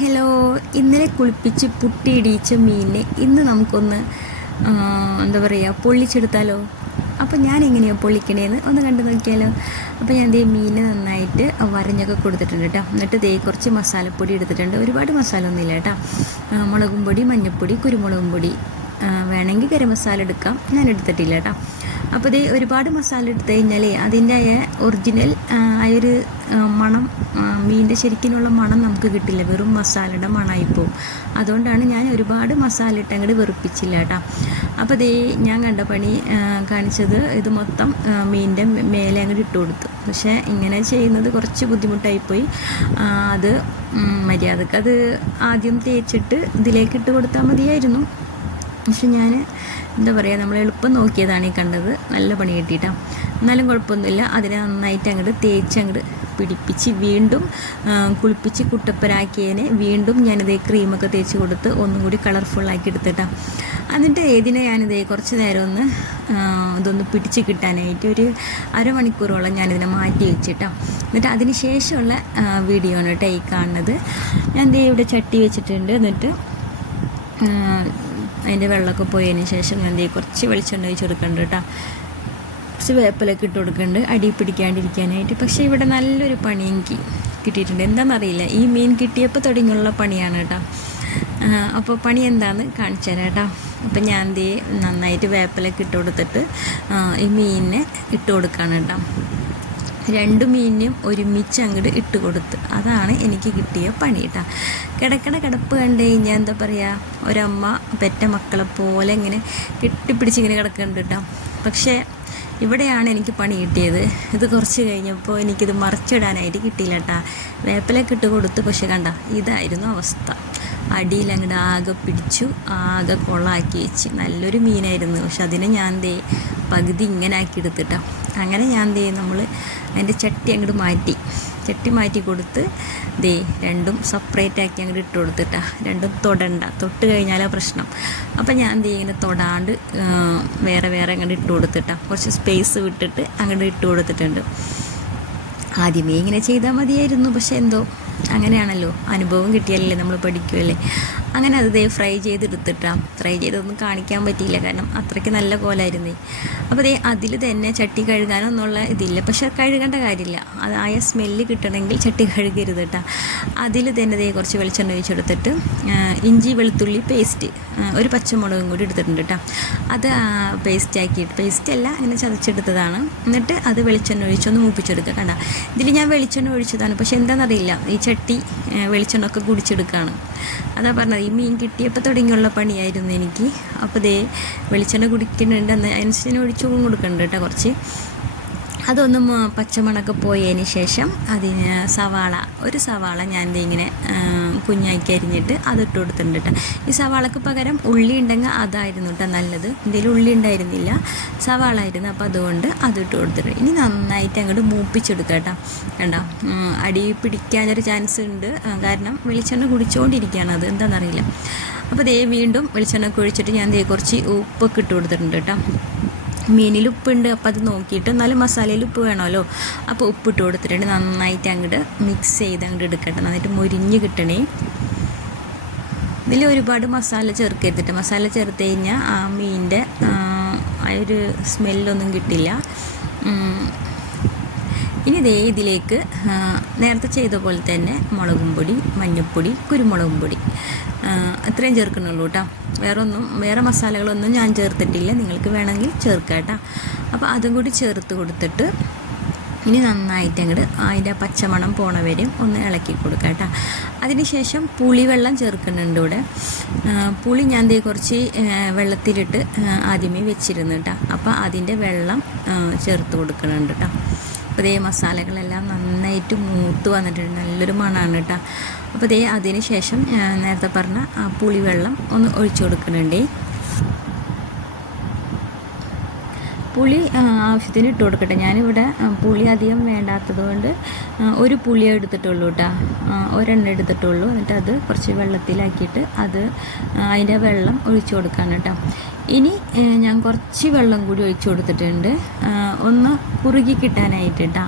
Hello ഇന്നലെ കുളിപ്പിച്ച് പുട്ടിയിടിച്ച മീനിനെ ഇന്ന് നമുക്കൊന്ന് എന്താ പറയുക പൊള്ളിച്ചെടുത്താലോ? അപ്പോൾ ഞാൻ എങ്ങനെയാണ് പൊള്ളിക്കണേന്ന് ഒന്ന് കണ്ടു നോക്കിയാലോ. അപ്പോൾ ഞാൻ ദേ മീൻ നന്നായിട്ട് വരഞ്ഞൊക്കെ കൊടുത്തിട്ടുണ്ട് കേട്ടോ എന്നിട്ട് ദേ കുറച്ച് മസാലപ്പൊടി എടുത്തിട്ടുണ്ട്. ഒരുപാട് മസാല ഒന്നുമില്ല കേട്ടോ മുളകും പൊടി മഞ്ഞൾപ്പൊടി കുരുമുളകും പൊടി വേണമെങ്കിൽ ഗരം മസാല എടുക്കാം. ഞാൻ എടുത്തിട്ടില്ല കേട്ടോ അപ്പോൾ ഇത് ഒരുപാട് മസാല എടുത്തു കഴിഞ്ഞാൽ അതിന്റെ ഒറിജിനൽ ആ ഒരു മണം മീനിന്റെ ശരിക്കിനുള്ള മണം നമുക്ക് കിട്ടില്ല. വെറും മസാലയുടെ മണമായി പോവും. അതുകൊണ്ടാണ് ഞാൻ ഒരുപാട് മസാല ഇട്ട് അങ്ങോട്ട് വെറുപ്പിച്ചില്ല കേട്ടോ. അപ്പോൾ ദേ ഞാൻ കണ്ട പണി കാണിച്ചത് ഇത് മൊത്തം മീനിന്റെ മേലെ അങ്ങോട്ട് ഇട്ട് കൊടുത്തു. പക്ഷേ ഇങ്ങനെ ചെയ്യുന്നത് കുറച്ച് ബുദ്ധിമുട്ടായിപ്പോയി അത് മര്യാദയ്ക്ക് അത് ആദ്യം തേച്ചിട്ട് ഇതിലേക്ക് ഇട്ട് കൊടുത്താൽ മതിയായിരുന്നു. പക്ഷെ ഞാൻ എന്താ പറയുക നമ്മൾ എളുപ്പം നോക്കിയതാണ് ഈ കണ്ടത്. നല്ല പണി കിട്ടിയിട്ടാണ് എന്നാലും കുഴപ്പമൊന്നുമില്ല. അതിനെ നന്നായിട്ട് അങ്ങോട്ട് തേച്ച് അങ്ങോട്ട് പിടിപ്പിച്ച് വീണ്ടും കുളിപ്പിച്ച് കുട്ടപ്പരാക്കിയതിനെ വീണ്ടും ഞാനിത് ക്രീമൊക്കെ തേച്ച് കൊടുത്ത് ഒന്നും കൂടി കളർഫുള്ളാക്കി എടുത്തിട്ടാണ് എന്നിട്ട് ഏതിനെ ഞാനിത് കുറച്ച് നേരം ഒന്ന് ഇതൊന്ന് പിടിച്ച് കിട്ടാനായിട്ട് ഒരു അരമണിക്കൂറോളം ഞാനിതിനെ മാറ്റി വെച്ചിട്ടാണ് എന്നിട്ട് അതിന് ശേഷമുള്ള വീഡിയോ ആണ് കേട്ടോ ഈ കാണുന്നത്. ഞാൻ ദേ ഇവിടെ ചട്ടി വെച്ചിട്ടുണ്ട്. എന്നിട്ട് അതിന്റെ വെള്ളമൊക്കെ പോയതിന് ശേഷം എന്ത് കുറച്ച് വെളിച്ചെണ്ണ ഒഴിച്ച് കൊടുക്കണ്ട കേട്ടോ. കുറച്ച് വേപ്പിലൊക്കെ ഇട്ട് കൊടുക്കുന്നുണ്ട് അടി പിടിക്കാണ്ടിരിക്കാനായിട്ട്. പക്ഷേ ഇവിടെ നല്ലൊരു പണി എനിക്ക് കിട്ടിയിട്ടുണ്ട്. എന്താണെന്നറിയില്ല. ഈ മീൻ കിട്ടിയപ്പോൾ തുടങ്ങിയുള്ള പണിയാണ് കേട്ടോ. അപ്പോൾ പണി എന്താണെന്ന് കാണിച്ചു തരാം കേട്ടോ. അപ്പം ഞാൻ ദേ നന്നായിട്ട് വേപ്പിലൊക്കെ ഇട്ട് കൊടുത്തിട്ട് ഈ മീനിനെ ഇട്ട് കൊടുക്കുകയാണ് കേട്ടോ. രണ്ട് മീനിനും ഒരുമിച്ച് അങ്ങോട്ട് ഇട്ട് കൊടുത്ത്. അതാണ് എനിക്ക് കിട്ടിയ പണി കേട്ടോ കിടക്കണ കിടപ്പ് കണ്ടു കഴിഞ്ഞാൽ എന്താ പറയുക ഒരമ്മ പെറ്റ മക്കളെ പോലെ ഇങ്ങനെ കെട്ടിപ്പിടിച്ച് ഇങ്ങനെ കിടക്കുന്നുണ്ട് കേട്ടോ പക്ഷേ ഇവിടെയാണ് എനിക്ക് പണി കിട്ടിയത്. ഇത് കുറച്ച് കഴിഞ്ഞപ്പോൾ എനിക്കിത് മറിച്ചിടാനായിട്ട് കിട്ടിയില്ല കേട്ടോ വേപ്പിലൊക്കെ ഇട്ട് കൊടുത്ത് പക്ഷെ കണ്ട ഇതായിരുന്നു അവസ്ഥ. അടിയിൽ അങ്ങോട്ട് ആകെ പിടിച്ചു ആകെ കൊള്ളാക്കി വെച്ച്. നല്ലൊരു മീനായിരുന്നു. പക്ഷെ അതിനെ ഞാൻ ദേ പകുതി ഇങ്ങനെ ആക്കി എടുത്തിട്ടോ. അങ്ങനെ ഞാൻ ദേ നമ്മൾ അതിന്റെ ചട്ടി അങ്ങോട്ട് മാറ്റി. ചട്ടി മാറ്റി കൊടുത്ത് ദേ രണ്ടും സെപ്പറേറ്റ് ആക്കി അങ്ങോട്ട് ഇട്ട് കൊടുത്തിട്ടാ. രണ്ടും തൊടണ്ട. തൊട്ട് കഴിഞ്ഞാലാ പ്രശ്നം. അപ്പം ഞാൻ ദേ ഇങ്ങനെ തൊടാണ്ട് വേറെ വേറെ അങ്ങോട്ട് ഇട്ട് കൊടുത്തിട്ടാ. കുറച്ച് സ്പേസ് വിട്ടിട്ട് അങ്ങോട്ട് ഇട്ട് കൊടുത്തിട്ടുണ്ട്. ആദ്യമേ ഇങ്ങനെ ചെയ്താൽ മതിയായിരുന്നു. പക്ഷെ എന്തോ അങ്ങനെയാണല്ലോ. അനുഭവം കിട്ടിയാലല്ലേ നമ്മൾ പഠിക്കുമല്ലേ അങ്ങനെ അത് ദേ ഫ്രൈ ചെയ്തെടുത്തിട്ടാ. ഫ്രൈ ചെയ്തൊന്നും കാണിക്കാൻ പറ്റിയില്ല. കാരണം അത്രയ്ക്ക് നല്ല കോലായിരുന്നേ. അപ്പോൾ ദേ അതിൽ തന്നെ ചട്ടി കഴുകാനൊന്നുള്ള ഇതില്ല. പക്ഷെ കഴുകേണ്ട കാര്യമില്ല. അത് ആയ സ്മെല്ല് കിട്ടണമെങ്കിൽ ചട്ടി കഴുകരുത് കേട്ടോ. അതിൽ തന്നെ ദേ കുറച്ച് വെളിച്ചെണ്ണ ഒഴിച്ചെടുത്തിട്ട് ഇഞ്ചി വെളുത്തുള്ളി പേസ്റ്റ് ഒരു പച്ചമുളകും കൂടി എടുത്തിട്ടുണ്ട് കേട്ടോ. അത് പേസ്റ്റ് ആക്കിയിട്ട് പേസ്റ്റ് അല്ല ഇങ്ങനെ ചതച്ചെടുത്തതാണ്. എന്നിട്ട് അത് വെളിച്ചെണ്ണ ഒഴിച്ചൊന്ന് മൂപ്പിച്ചെടുക്കുക കണ്ട. ഇതിൽ ഞാൻ വെളിച്ചെണ്ണ ഒഴിച്ചതാണ്. പക്ഷെ എന്താണെന്നറിയില്ല. ഈ ചട്ടി വെളിച്ചെണ്ണ ഒക്കെ കുടിച്ചെടുക്കുകയാണ്. അതാ പറഞ്ഞത്. ഈ മീൻ കിട്ടിയപ്പോൾ തുടങ്ങിയുള്ള പണിയായിരുന്നു എനിക്ക്. അപ്പോൾ ദേ വെളിച്ചെണ്ണ കുടിക്കുന്നുണ്ട്. അതിനനുസരിച്ച് അനുസരിച്ച് ഒഴിച്ചു കൊടുക്കുന്നുണ്ട് കേട്ടോ കുറച്ച്. അതൊന്നും പച്ചമുളക് പോയതിന് ശേഷം അതിന് സവാള ഒരു സവാള ഞാൻ ഇങ്ങനെ കുഞ്ഞാക്കി അരിഞ്ഞിട്ട് അതിട്ട് കൊടുത്തിട്ടുണ്ട് കേട്ടോ ഈ സവാളക്ക് പകരം ഉള്ളി ഉണ്ടെങ്കിൽ അതായിരുന്നു കേട്ടോ നല്ലത്. എന്തെങ്കിലും ഉള്ളി ഉണ്ടായിരുന്നില്ല. സവാള ആയിരുന്നു. അപ്പോൾ അതുകൊണ്ട് അതിട്ട് കൊടുത്തിട്ടുണ്ട്. ഇനി നന്നായിട്ട് അങ്ങോട്ട് മൂപ്പിച്ചെടുക്കുക കേട്ടോ കണ്ടോ? അടി പിടിക്കാനൊരു ചാൻസ് ഉണ്ട്. കാരണം വെളിച്ചെണ്ണ കുടിച്ചുകൊണ്ടിരിക്കുകയാണ് അത്. എന്താണെന്നറിയില്ല അപ്പോൾ ദേ വീണ്ടും വെളിച്ചെണ്ണ കുഴിച്ചിട്ട് ഞാൻ ദേ കുറച്ച് ഉപ്പൊക്കെ ഇട്ട് കൊടുത്തിട്ടുണ്ട് കേട്ടോ മീനിൽ ഉപ്പുണ്ട് അപ്പോൾ അത് നോക്കിയിട്ട് എന്നാലും മസാലയിൽ ഉപ്പ് വേണമല്ലോ. അപ്പോൾ ഉപ്പിട്ട് കൊടുത്തിട്ടുണ്ട്. നന്നായിട്ട് അങ്ങോട്ട് മിക്സ് ചെയ്ത് അങ്ങോട്ട് എടുക്കട്ടെ. നന്നായിട്ട് മുരിഞ്ഞ് കിട്ടണേ. ഇതിൽ ഒരുപാട് മസാല ചേർക്കരുതിട്ട് മസാല ചേർത്ത് കഴിഞ്ഞാൽ ആ മീനിന്റെ ആ ഒരു സ്മെല്ലൊന്നും കിട്ടില്ല. ഇനി ദേ ഇതിലേക്ക് നേരത്തെ ചെയ്ത പോലെ തന്നെ മുളകും പൊടി മഞ്ഞൾപ്പൊടി കുരുമുളകും പൊടി. അത്രയും ഇത്രയും ചേർക്കുന്നുള്ളൂ കേട്ടോ. വേറെ ഒന്നും വേറെ മസാലകളൊന്നും ഞാൻ ചേർത്തിട്ടില്ല. നിങ്ങൾക്ക് വേണമെങ്കിൽ ചേർക്കാം കേട്ടോ. അപ്പോൾ അതും കൂടി ചേർത്ത് കൊടുത്തിട്ട് ഇനി നന്നായിട്ട് അങ്ങോട്ട് അതിന്റെ പച്ചമണം പോണ വരെയും ഒന്ന് ഇളക്കി കൊടുക്കുക കേട്ടോ. അതിനുശേഷം പുളിവെള്ളം ചേർക്കുന്നുണ്ട് ഇവിടെ. പുളി ഞാൻ ദേ കുറച്ച് വെള്ളത്തിലിട്ട് ആദ്യമേ വെച്ചിരുന്നു കേട്ടോ. അപ്പോൾ അതിന്റെ വെള്ളം ചേർത്ത് കൊടുക്കുന്നുണ്ട് കേട്ടോ. അപ്പോൾ മസാലകളെല്ലാം നന്നായിട്ട് മൂത്ത് വന്നിട്ടുണ്ട്. നല്ലൊരു മണമാണ് കേട്ടോ അപ്പോൾ ദേ അതിന് ശേഷം നേരത്തെ പറഞ്ഞ ആ പുളിവെള്ളം ഒന്ന് ഒഴിച്ചു കൊടുക്കുന്നുണ്ട്. പുളി ആവശ്യത്തിന് ഇട്ട് കൊടുക്കട്ടെ. ഞാനിവിടെ പുളി അധികം വേണ്ടാത്തത് കൊണ്ട് ഒരു പുളിയെ എടുത്തിട്ടുള്ളൂ കേട്ടോ ഒരെണ്ണം എടുത്തിട്ടുള്ളൂ. എന്നിട്ട് അത് കുറച്ച് വെള്ളത്തിലാക്കിയിട്ട് അത് അതിന്റെ വെള്ളം ഒഴിച്ചു കൊടുക്കാൻ കേട്ടോ ഇനി ഞാൻ കുറച്ച് വെള്ളം കൂടി ഒഴിച്ചു കൊടുത്തിട്ടുണ്ട്. ഒന്ന് കുറുകി കിട്ടാനായിട്ട് കേട്ടോ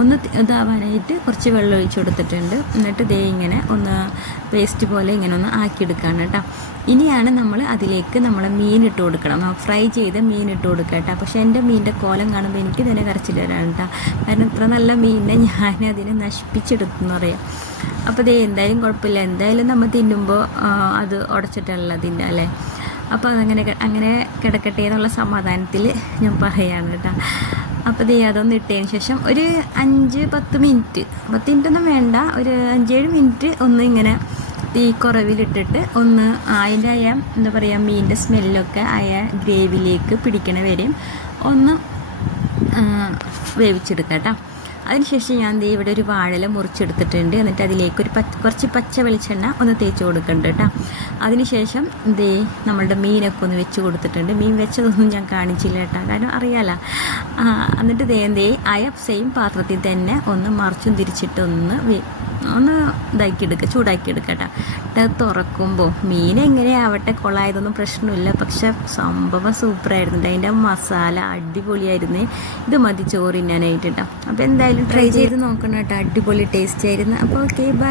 ഒന്ന് ഇതാവാനായിട്ട് കുറച്ച് വെള്ളം ഒഴിച്ചു കൊടുത്തിട്ടുണ്ട്. എന്നിട്ട് ദേ ഇങ്ങനെ ഒന്ന് പേസ്റ്റ് പോലെ ഇങ്ങനെ ഒന്ന് ആക്കിയെടുക്കുകയാണ് കേട്ടോ ഇനിയാണ് നമ്മൾ അതിലേക്ക് നമ്മൾ മീൻ ഇട്ട് കൊടുക്കണം. ഫ്രൈ ചെയ്ത് മീൻ ഇട്ട് കൊടുക്കുക കേട്ടോ പക്ഷേ എന്റെ മീനിന്റെ കോലം കാണുമ്പോൾ എനിക്ക് തന്നെ കരച്ചിൽ വരാണ് കേട്ടോ കാരണം ഇത്ര നല്ല മീനിനെ ഞാൻ അതിനെ നശിപ്പിച്ചെടുത്തു എന്ന് പറയാം. അപ്പോൾ ദേ എന്തായാലും കുഴപ്പമില്ല. എന്തായാലും നമ്മൾ തിന്നുമ്പോൾ അത് ഉടച്ചിട്ടല്ല അല്ലേ? അപ്പോൾ അതങ്ങനെ അങ്ങനെ കിടക്കട്ടെ എന്നുള്ള സമാധാനത്തിൽ ഞാൻ പറയുകയാണ് കേട്ടോ. അപ്പോൾ ദേ അതൊന്ന് ഇട്ടതിന് ശേഷം ഒരു അഞ്ച് പത്ത് മിനിറ്റ്. പത്ത് മിനിറ്റ് ഒന്നും വേണ്ട. ഒരു അഞ്ചേഴ് മിനിറ്റ് ഒന്ന് ഇങ്ങനെ തീ കുറവിലിട്ടിട്ട് ഒന്ന് അതിന്റെ ആയ എന്താ പറയുക മീനിന്റെ സ്മെല്ലൊക്കെ ആയ ഗ്രേവിയിലേക്ക് പിടിക്കണ വരെയും ഒന്ന് വേവിച്ചെടുക്കാം കേട്ടോ. അതിനുശേഷം ഞാൻ ദേ ഇവിടെ ഒരു വാഴല മുറിച്ചെടുത്തിട്ടുണ്ട്. എന്നിട്ട് അതിലേക്ക് ഒരു പച്ച കുറച്ച് പച്ച വെളിച്ചെണ്ണ ഒന്ന് തേച്ച് കൊടുക്കുന്നുണ്ട് കേട്ടോ. അതിനുശേഷം ദേ നമ്മളുടെ മീനൊക്കെ ഒന്ന് വെച്ച് കൊടുത്തിട്ടുണ്ട്. മീൻ വെച്ചതൊന്നും ഞാൻ കാണിച്ചില്ല കേട്ടോ. കാരണം അറിയാലോ. എന്നിട്ട് ദേ ദേ അയ സെയിം പാത്രത്തിൽ തന്നെ ഒന്ന് മറിച്ചും തിരിച്ചിട്ട് ഒന്ന് ഇതാക്കി എടുക്കുക ചൂടാക്കി എടുക്കട്ടെ കേട്ടോ തുറക്കുമ്പോൾ മീൻ എങ്ങനെയാവട്ടെ കൊള്ളായതൊന്നും പ്രശ്നമില്ല. പക്ഷെ സംഭവം സൂപ്പറായിരുന്നു. അതിന്റെ മസാല അടിപൊളിയായിരുന്നു. ഇത് മതി ചോറ് തിന്നാനായിട്ട് കേട്ടോ അപ്പോൾ എന്തായാലും ട്രൈ ചെയ്ത് നോക്കണം കേട്ടോ. അടിപൊളി ടേസ്റ്റ് ആയിരുന്നു. അപ്പോൾ ഓക്കെ ബൈ